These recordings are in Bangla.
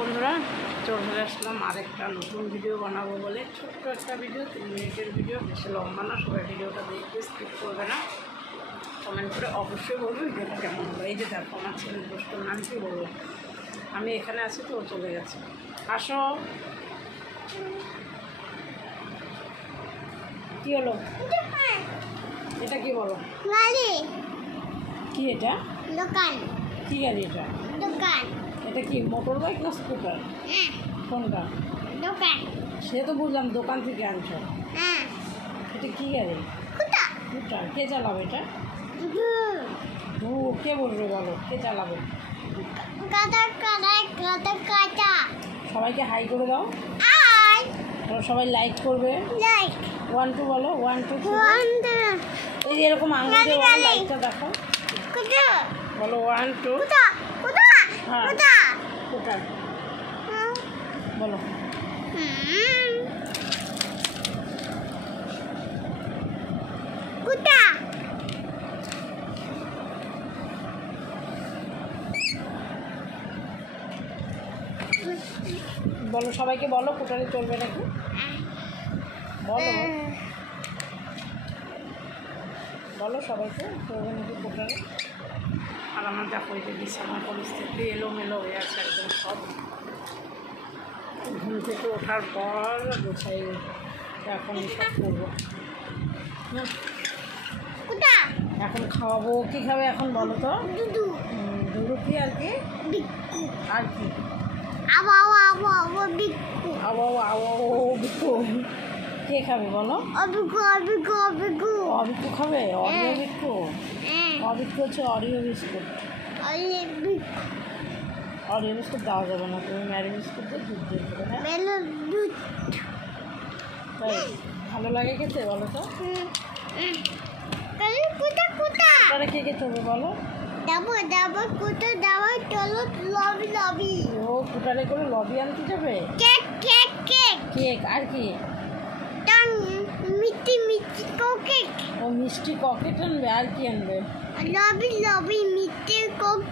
বন্ধুরা চলে আসলাম আরেকটা নতুন ভিডিও বানাবো বলে। ছোট্ট একটা ভিডিও, 3 মিনিটের ভিডিও, বেশি লম্বা না। সবাই ভিডিওটা দেখবে, স্কিপ করবে না। কমেন্ট করে অবশ্যই বলবো ভিডিওটা কেমন হবে। এই যে দেখো আমার ছেলের দোষটার নাম কি বলবো, আমি এখানে আছি তো চলে গেছে। আসো, কি হলো? এটা কি বলো? গাড়ি। কি এটা? দোকান। কি গাড়ি এটা? দোকান। এটা কি মোটর বাইক না স্কুটার? হ্যাঁ। কোনটা? দোকান। সে তো বুঝলাম, দোকান থেকে আনছো। হ্যাঁ। এটা কি গাড়ি? কুতা। স্কুটার। কে চালাবে এটা? ও, কে বলবে বলো, কে চালাবে? কাটা কাটা কাটা কাটা। সবাইকে হাই করে দাও। আই সবাই লাইক করবে। লাইক 1 2 বলো, 1 2 3। ওয়ান্ডা। এই যে এরকম আঙুল দিয়ে বলো, লাইকটা দেখো। কুতা। বলো 1 2। কুতা কুতা হ্যাঁ। কুতা। স্কুটার বলো। কুতা। বলো সবাইকে, বলো কোটারে চলবে নাকি বলো। বলো সবাইকে চলবে নাকি কোটারে। আর আমার দেখো এই যে বিছানার পরিস্থিতি এলোমেলো হয়ে আছে একদম সব। ঘুম থেকে ওঠার পর গোছাই, এখন সব করবো। কুতা। এখন খাওয়াবো। কী খাবে এখন বলো তো? দুদু। দুধ কি আর কি? বিক্কু। আর কি? আবা আবা আবা আবা বিক্কু। আও আও বিকু। কে খাবে বলো? অবিকু অবিকু অবিকু। অবিকু খাবে? Oreo biscuit? হ্যাঁ। অবিকু হচ্ছে অরিও বিস্কুট। অবিকু। অরিও বিস্কুট দেওয়া যাবে না, তুমি ম্যারি বিস্কুট দিয়ে দুধ দিয়ে দেবে। হ্যাঁ, মেলো দুধ। তাই ভালো লাগে খেতে বলো তো? তাহলে কুতা কুতা। তারা কে কে চলবে বলো? দাবো দাবো কুতা দাবো চলো লবি লবি। ও কুটারে করে লবি আনতে যাবে? Cake cake cake. কেক আর কি? টান মিষ্টি মিষ্টি কেক। ও মিষ্টি ককেট আনবে। আর কি আনবে? লবি লবি মিষ্টি কোক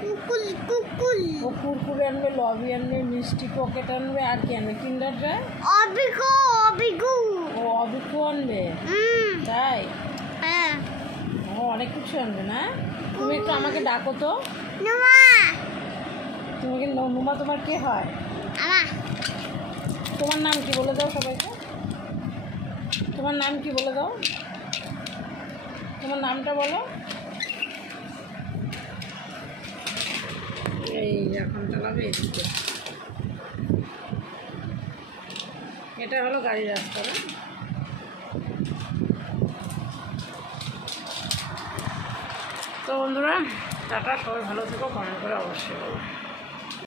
কুকুল কুকুল। ও কুরকুরে আনবে, লবি আনবে, মিষ্টি পকেট আনবে। আর কি আনবে? কিন্ডার জয়। অবিকু অবিকু। ও অবিকু আনবে? তাই? হ্যাঁ। ও অনেক কিছু আনবে না। তুমি একটু আমাকে ডাকো তো। নোমা। তোমাকে নুমা তোমার কে হয়? আমা। তোমার নাম কি বলে দাও সবাইকে। তোমার নাম কি বলে দাও, তোমার নামটা বলো। এই এখন চালাবে এদিকে। এটা হলো গাড়ি রাস্তা না? তো বন্ধুরা টাটা, সবাই ভালো থেকো, কমেন্ট করে অবশ্যই বলো।